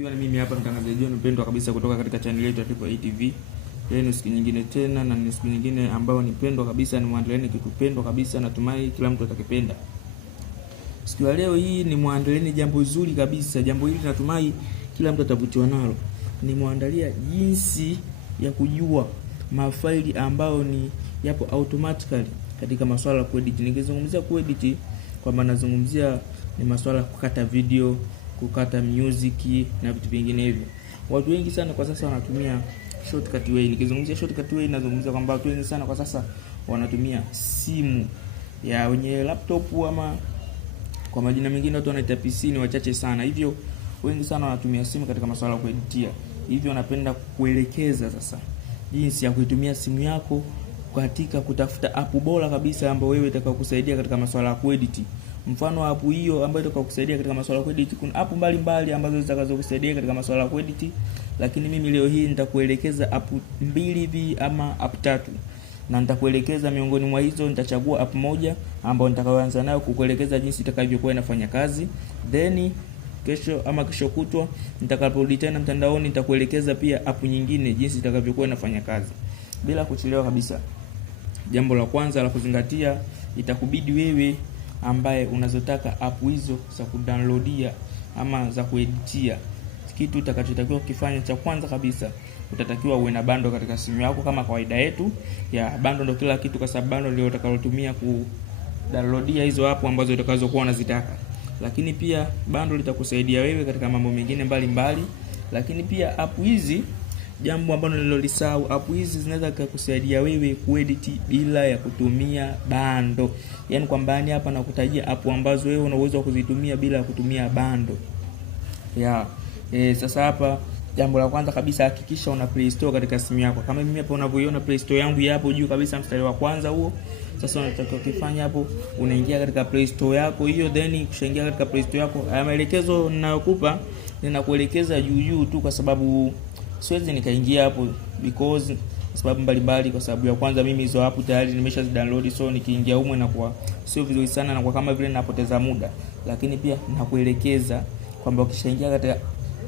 Ikiwa na mimi hapa mtangazaji wenu mpendwa kabisa kutoka katika channel yetu ya Triple A TV. Leo ni siku nyingine tena na ni siku nyingine ambayo ni pendwa kabisa, ni muandalieni kitu pendwa kabisa, natumai kila mtu atakipenda. Siku ya leo hii ni muandalieni jambo zuri kabisa. Jambo hili natumai kila mtu atavutiwa nalo. Ni muandalia jinsi ya kujua mafaili ambayo ni yapo automatically katika masuala ya kuedit. Nikizungumzia kuedit kwa maana nazungumzia ni masuala ya kukata video, kukata music na vitu vingine hivyo. Watu wengi sana kwa sasa wanatumia shortcut way. Nikizungumzia shortcut way nazungumzia kwamba watu wengi sana kwa sasa wanatumia simu ya wenye laptop, ama kwa majina mengine watu wanaita PC, ni wachache sana. Hivyo wengi sana wanatumia simu katika masuala ya kueditia. Hivyo napenda kuelekeza sasa jinsi ya kuitumia simu yako katika kutafuta app bora kabisa ambayo wewe itakayokusaidia katika masuala ya kuedit. Mfano app hiyo ambayo itakayokusaidia katika masuala ya kuedit, kuna app mbalimbali ambazo zitakazokusaidia katika masuala ya kuedit, lakini mimi leo hii nitakuelekeza app 2 hivi ama app 3. Na nitakuelekeza miongoni mwa hizo, nitachagua app moja ambayo nitakayoanza nayo kukuelekeza jinsi itakavyokuwa inafanya kazi. Then kesho kutwa nitakaporudi tena mtandaoni nitakuelekeza pia app nyingine jinsi itakavyokuwa inafanya kazi. Bila kuchelewa kabisa, jambo la kwanza la kuzingatia, itakubidi wewe ambaye unazotaka app hizo za kudownloadia ama za kueditia, kitu utakachotakiwa kufanya cha kwanza kabisa, utatakiwa uwe na bando katika simu yako. Kama kawaida yetu ya bando ndio kila kitu, kwa sababu bando ndio utakalotumia kudownloadia hizo app ambazo utakazokuwa unazitaka. Lakini pia bando litakusaidia wewe katika mambo mengine mbalimbali. Lakini pia app hizi, jambo ambalo nilolisahau, app hizi zinaweza kukusaidia wewe kuedit bila ya kutumia bando. Yaani kwamba ni hapa nakutajia app ambazo wewe una uwezo wa kuzitumia bila ya kutumia bando. Sasa hapa jambo la kwanza kabisa, hakikisha una Play Store katika simu yako. Kama mimi hapa unavyoiona Play Store yangu hapo juu kabisa, mstari wa kwanza huo. Sasa unatakiwa kufanya hapo, unaingia katika Play Store yako hiyo, then ukishaingia katika Play Store yako, haya maelekezo ninayokupa ninakuelekeza juu tu, kwa sababu siwezi nikaingia hapo because sababu mbalimbali. Kwa sababu ya kwanza, mimi hizo hapo tayari nimesha download, so nikiingia humo na kwa sio vizuri sana na kwa kama vile ninapoteza muda. Lakini pia nakuelekeza kwamba ukishaingia katika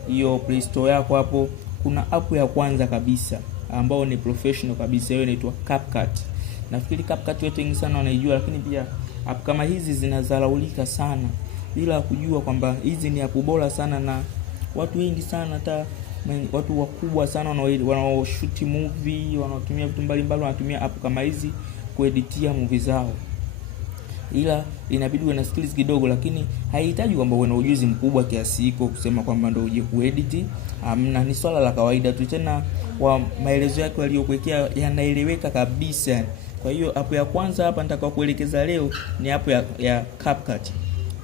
hiyo Play Store yako hapo, kuna app ya kwanza kabisa ambayo ni professional kabisa, hiyo inaitwa CapCut. Nafikiri CapCut watu wengi sana wanaijua, lakini pia app kama hizi zinazalaulika sana bila kujua kwamba hizi ni app bora sana, na watu wengi sana, hata watu wakubwa sana wanaoshoot movie, wanaotumia vitu mbalimbali, wanatumia app kama hizi kueditia movie zao. Ila inabidi uwe na skills kidogo, lakini haihitaji kwamba uwe na ujuzi mkubwa kiasi hiko kusema kwamba ndio uje kuedit. Ni swala la kawaida tu, tena kwa maelezo yake waliokuwekea yanaeleweka kabisa. Kwa hiyo app ya kwanza hapa nitakao kuelekeza leo ni app ya CapCut.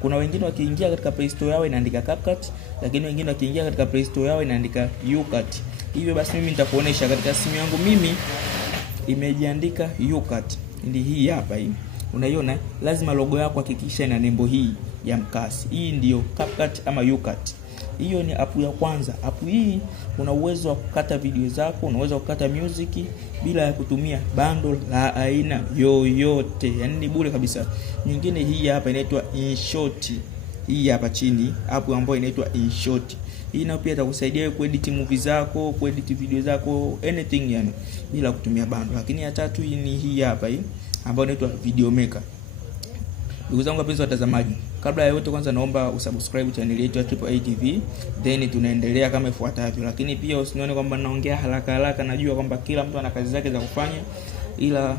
Kuna wengine wakiingia katika Play Store yao inaandika CapCut, lakini wengine wakiingia katika Play Store yao inaandika UCut. Hivyo basi mimi nitakuonesha katika simu yangu mimi imejiandika UCut. Ndio hii hapa hii. Unaiona, lazima logo yako hakikisha ina nembo hii ya mkasi. Hii ndio CapCut ama UCut. Hiyo ni app ya kwanza. App hii una uwezo wa kukata video zako, una uwezo wa kukata music bila ya kutumia bundle la aina yoyote. Yaani ni bure kabisa. Nyingine hii hapa inaitwa InShot. Hii hapa chini, app ambayo inaitwa InShot. Hii nayo pia itakusaidia wewe kuedit movie zako, kuedit video zako, anything yani bila kutumia bundle. Lakini ya tatu ni hii hapa hii ambayo inaitwa Videomaker. Ndugu zangu wapenzi watazamaji, kabla ya yote kwanza naomba usubscribe channel yetu ya Triple A TV, then tunaendelea kama ifuatavyo. Lakini pia usinione kwamba naongea haraka, najua kwamba kila mtu ana kazi zake za kufanya, ila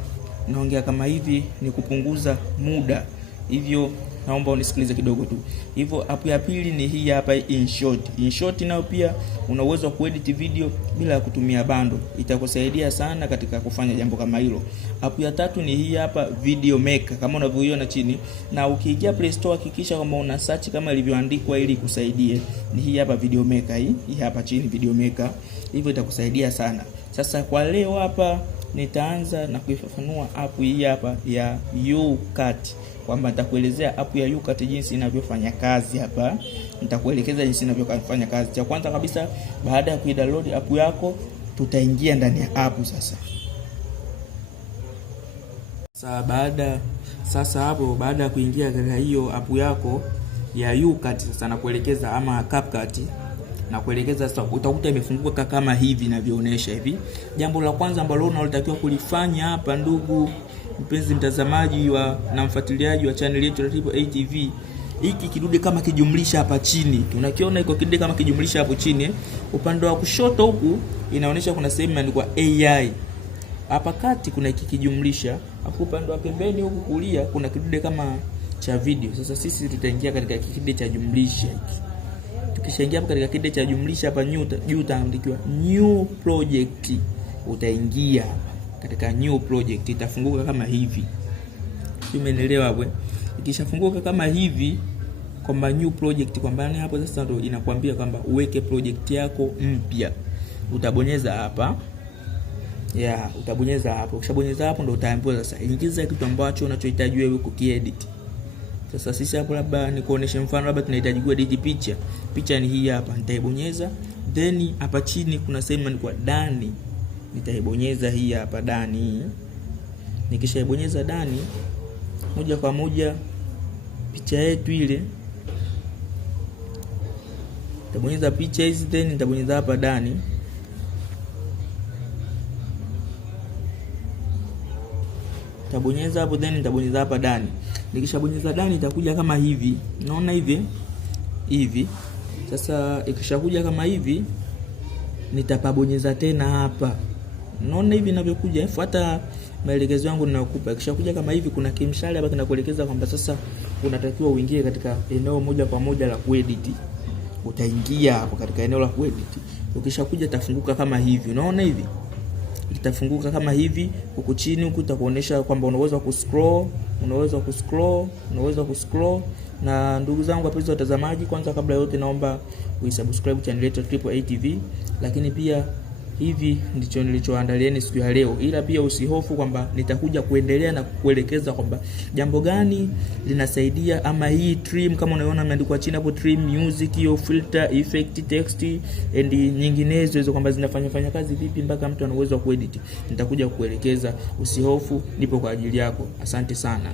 naongea kama hivi ni kupunguza muda. Hivyo naomba unisikilize kidogo tu. Hivyo app ya pili ni hii hapa InShot. InShot nayo pia una uwezo wa kuedit video bila ya kutumia bando. Itakusaidia sana katika kufanya jambo kama hilo. App ya tatu ni hii hapa Videomaker kama unavyoiona chini. Na ukiingia Play Store hakikisha kwamba una search kama ilivyoandikwa ili kusaidie. Ni hii hapa Videomaker hii hapa chini Videomaker. Hivyo itakusaidia sana. Sasa kwa leo hapa nitaanza na kuifafanua app hii hapa ya UCut, kwamba nitakuelezea app ya UCut jinsi inavyofanya kazi hapa. Nitakuelekeza jinsi inavyofanya kazi. Cha kwanza kabisa, baada ya kuidownload app yako, tutaingia ndani ya app sasa. Baada ya kuingia katika hiyo app yako ya UCut, sasa nakuelekeza ama CapCut, na kuelekeza sasa, utakuta imefunguka kama hivi ninavyoonyesha hivi. Jambo la kwanza ambalo unalotakiwa kulifanya hapa, ndugu mpenzi mtazamaji na mfuatiliaji wa channel yetu ya Triple A TV, hiki kidude kama kijumlisha hapa chini, unakiona iko kidude kama kijumlisha hapo chini, upande wa kushoto huku inaonyesha kuna sehemu imeandikwa AI. Hapa kati kuna hiki kijumlisha, hapo upande wa pembeni huku kulia kuna kidude kama cha video. Sasa sisi tutaingia katika kidude cha jumlisha hiki. Tukishaingia katika kidude cha jumlisha hapa juu utaandikiwa new project. Utaingia katika new project, itafunguka kama hivi. Umeelewa hapo? Ikishafunguka kama hivi kwamba new project, kwamba hapo sasa ndo inakwambia kwamba uweke project yako mpya. Utabonyeza hapa. Utabonyeza hapo. Ukishabonyeza hapo ndo utaambiwa sasa ingiza kitu ambacho unachohitaji wewe kukiedit. Sasa sisi hapo labda nikuoneshe mfano, labda tunahitaji kuedit picha. Picha ni hii hapa, nitaibonyeza. Then hapa chini kuna sehemu ni kwa dani. Nitaibonyeza hii hapa dani. Nikishaibonyeza dani, moja kwa moja picha yetu ile, nitabonyeza picha hizi, then nitabonyeza hapa dani. Nitabonyeza hapo, then nitabonyeza hapa dani. Nikishabonyeza dani itakuja kama hivi. Unaona hivi. Sasa ikishakuja kama hivi, nitapabonyeza tena hapa. Unaona hivi ninavyokuja, fuata maelekezo yangu ninayokupa. Ikishakuja kama hivi, kuna kimshale hapa kinakuelekeza kwamba sasa unatakiwa uingie katika eneo moja kwa moja la kuedit. Utaingia hapo katika eneo la kuedit. Ukishakuja tafunguka kama hivi. Unaona hivi? Itafunguka kama hivi. Huku chini huku utakuonesha kwamba unaweza kuscroll. Na ndugu zangu wapenzi watazamaji, kwanza kabla yote naomba uisubscribe channel yetu Triple A TV, lakini pia hivi ndicho nilichoandalieni siku ya leo. Ila pia usihofu kwamba nitakuja kuendelea na kukuelekeza kwamba jambo gani linasaidia, ama hii trim kama unaona imeandikwa chini hapo, trim music, hiyo filter, effect, text and nyinginezo hizo, kwamba zinafanya kazi vipi mpaka mtu ana uwezo wa kuedit. Nitakuja kukuelekeza, usihofu, nipo kwa ajili yako. Asante sana.